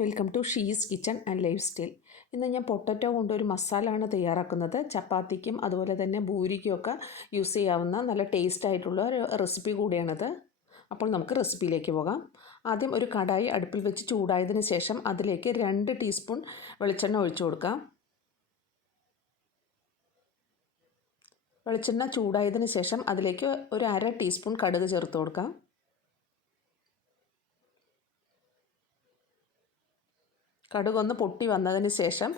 Welcome to she's kitchen and lifestyle. ഇന്ന് ഞാൻ potato കൊണ്ടൊരു മസാലയാണ് തയ്യാറാക്കുന്നത്. ചപ്പാത്തിക്കും അതുപോലെ തന്നെ പൂരിക്കും ഒക്കെ യൂസ് ചെയ്യാവുന്ന നല്ല ടേസ്റ്റ് ആയിട്ടുള്ള ഒരു റെസിപ്പി കൂടിയാണിത്. അപ്പോൾ നമുക്ക് റെസിപ്പിയിലേക്ക് പോകാം. ആദ്യം ഒരു കടായി അടുപ്പിൽ വെച്ച് ചൂടായതിന് ശേഷം അതിലേക്ക് 2 ടീസ്പൂൺ വെളിച്ചെണ്ണ ഒഴിച്ചു കൊടുക്കാം. വെളിച്ചെണ്ണ ചൂടായതിന് ശേഷം അതിലേക്ക് ഒരു 1/2 ടീസ്പൂൺ കടുക് ചേർത്ത് കൊടുക്കാം. കടുകൊന്ന് പൊട്ടി വന്നതിന് ശേഷം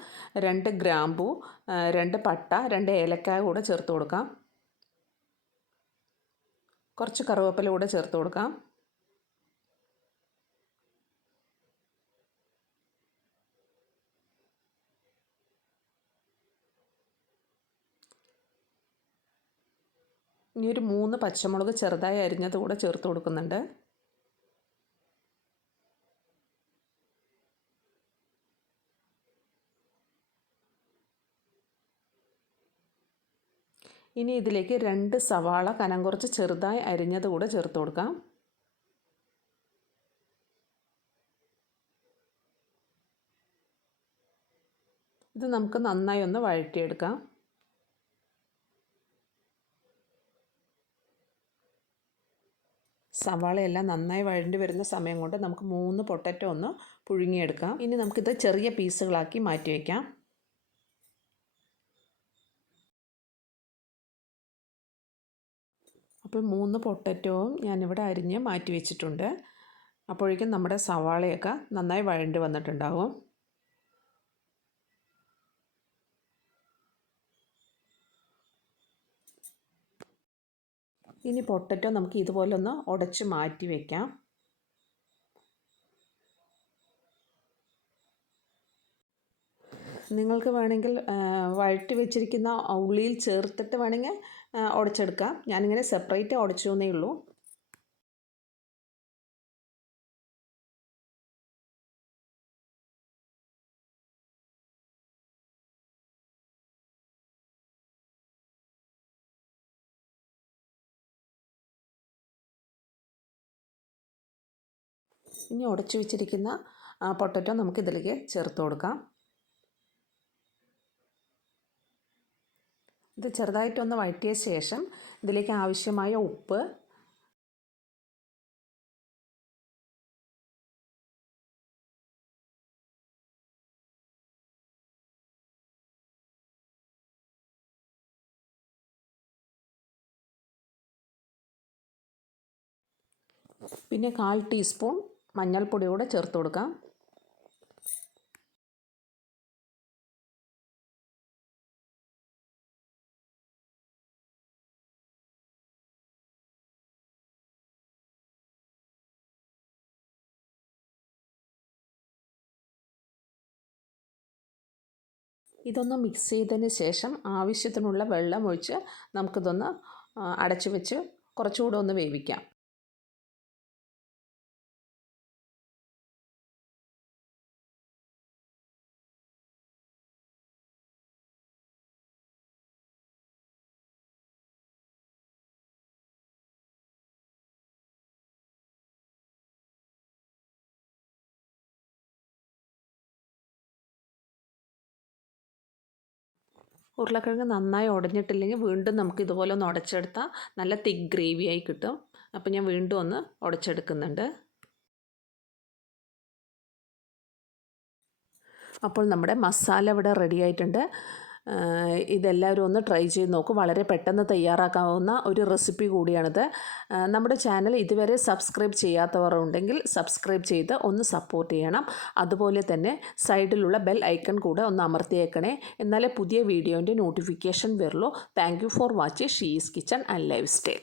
2 ഗ്രാമ്പൂ, 2 പട്ട, 2 ഏലക്കായ കൂടെ ചേർത്ത് കൊടുക്കാം. കുറച്ച് കറിവേപ്പില കൂടെ ചേർത്ത് കൊടുക്കാം. ഇനി ഒരു 3 പച്ചമുളക് ചെറുതായി അരിഞ്ഞത് കൂടെ ചേർത്ത് കൊടുക്കുന്നുണ്ട്. ഇനി ഇതിലേക്ക് 2 സവാള കനം കുറച്ച് ചെറുതായി അരിഞ്ഞത് കൂടെ ചേർത്ത് കൊടുക്കാം. ഇത് നമുക്ക് നന്നായി ഒന്ന് വഴറ്റിയെടുക്കാം. സവാളയെല്ലാം നന്നായി വഴണ്ടി വരുന്ന സമയം കൊണ്ട് നമുക്ക് 3 പൊട്ടറ്റോ ഒന്ന് പുഴുങ്ങിയെടുക്കാം. ഇനി നമുക്കിത് ചെറിയ പീസുകളാക്കി മാറ്റി വയ്ക്കാം. അപ്പോൾ 3 പൊട്ടറ്റോവും ഞാനിവിടെ അരിഞ്ഞ് മാറ്റി വെച്ചിട്ടുണ്ട്. അപ്പോഴേക്കും നമ്മുടെ സവാളയൊക്കെ നന്നായി വഴണ്ടി വന്നിട്ടുണ്ടാകും. ഇനി പൊട്ടറ്റോ നമുക്ക് ഇതുപോലെ ഒന്ന് ഉടച്ച് മാറ്റി വയ്ക്കാം. നിങ്ങൾക്ക് വേണമെങ്കിൽ വഴറ്റി വെച്ചിരിക്കുന്ന ഉള്ളിയിൽ ചേർത്തിട്ട് വേണമെങ്കിൽ ഉടച്ചെടുക്കാം. ഞാനിങ്ങനെ സെപ്പറേറ്റ് ഉടച്ചു എന്നേ ഉള്ളൂ. ഇനി ഉടച്ചു വെച്ചിരിക്കുന്ന പൊട്ടറ്റോ നമുക്കിതിലേക്ക് ചേർത്ത് കൊടുക്കാം. ഇത് ചെറുതായിട്ടൊന്ന് വഴറ്റിയ ശേഷം ഇതിലേക്ക് ആവശ്യമായ ഉപ്പ്, പിന്നെ 1/4 ടീസ്പൂൺ മഞ്ഞൾപ്പൊടി കൂടെ ചേർത്ത് കൊടുക്കാം. ഇതൊന്ന് മിക്സ് ചെയ്തതിന് ശേഷം ആവശ്യത്തിനുള്ള വെള്ളം ഒഴിച്ച് നമുക്കിതൊന്ന് അടച്ചു വെച്ച് കുറച്ചുകൂടെ ഒന്ന് വേവിക്കാം. ഉരുളക്കിഴങ്ങ് നന്നായി ഉടഞ്ഞിട്ടില്ലെങ്കിൽ വീണ്ടും നമുക്ക് ഇതുപോലെ ഒന്ന് ഉടച്ചെടുത്താൽ നല്ല തിക്ക് ഗ്രേവിയായി കിട്ടും. അപ്പോൾ ഞാൻ വീണ്ടും ഒന്ന് ഉടച്ചെടുക്കുന്നുണ്ട്. അപ്പോൾ നമ്മുടെ മസാല ഇവിടെ റെഡി ആയിട്ടുണ്ട്. ഇതെല്ലാവരും ഒന്ന് ട്രൈ ചെയ്ത് നോക്കും. വളരെ പെട്ടെന്ന് തയ്യാറാക്കാവുന്ന ഒരു റെസിപ്പി കൂടിയാണിത്. നമ്മുടെ ചാനൽ ഇതുവരെ സബ്സ്ക്രൈബ് ചെയ്യാത്തവർ ഉണ്ടെങ്കിൽ സബ്സ്ക്രൈബ് ചെയ്ത് ഒന്ന് സപ്പോർട്ട് ചെയ്യണം. അതുപോലെ തന്നെ സൈഡിലുള്ള ബെൽ ഐക്കൺ കൂടെ ഒന്ന് അമർത്തിയേക്കണേ. എന്നാലേ പുതിയ വീഡിയോൻ്റെ നോട്ടിഫിക്കേഷൻ വരുള്ളൂ. Thank you for watching she's kitchen and life style.